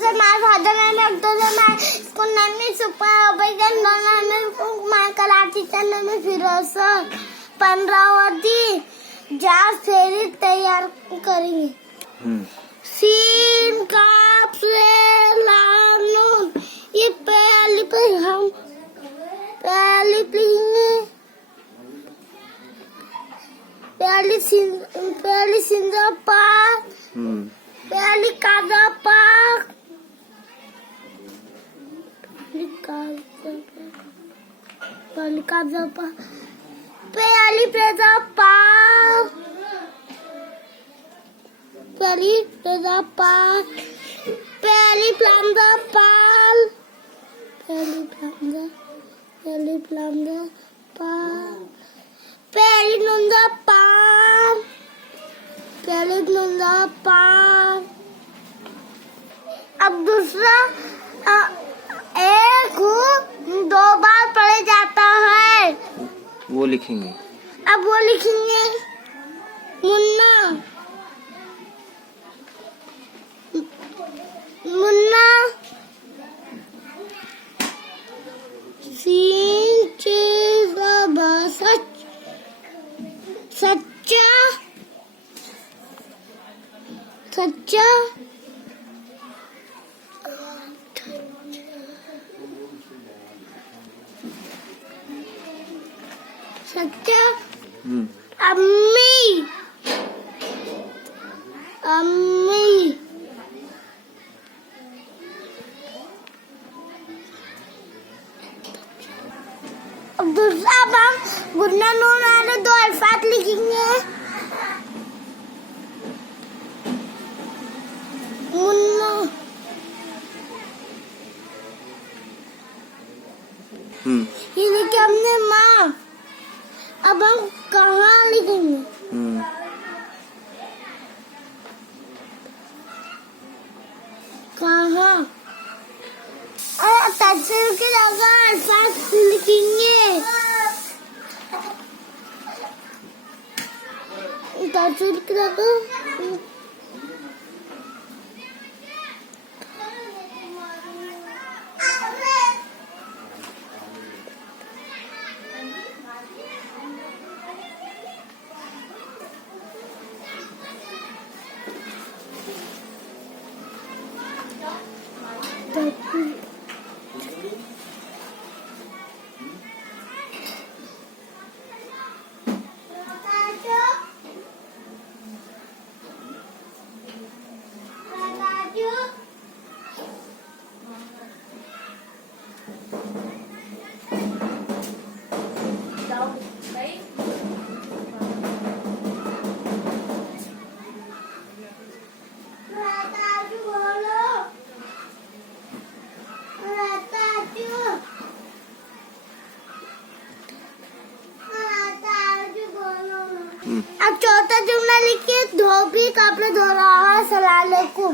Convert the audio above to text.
से मार भाजा नहीं तो मैं इसको नहीं सुपर बैगन डालना मैं को मार कराची चलने में फिरोज 15 होती जा फेरी तैयार करेंगे सीन काप से लानून ये पहली पे हम पहली प्लीने पहली सिंजा पाक पहली काजा पाक पहली काजा पाक पहली प्रेजा पाक पहली प्रेजा पाक पहली प्लांजा पाल पहली प्लांजा पाल पहली नुंजा पाल पहली नुंजा पाल अब दूसरा एक 2 बार पढ़े जाता है वो लिखेंगे अब वो लिखेंगे मुन्ना मुन्ना सीन चीज सच सच्चा सच्चा सच्चा अम्मी अम्मी अब दूसरा हम गुन्ना नून वाले 2 अल्फाज लिखेंगे मुन्ना ये लिखे हमने माँ अब हम कहाँ लिखेंगे कहाँ तस्वीर की जगह अल्फाज लिखेंगे तस्वीर की जगह अब चौथा जुमला लिखिए धोबी कपड़े धो रहा है सलाले को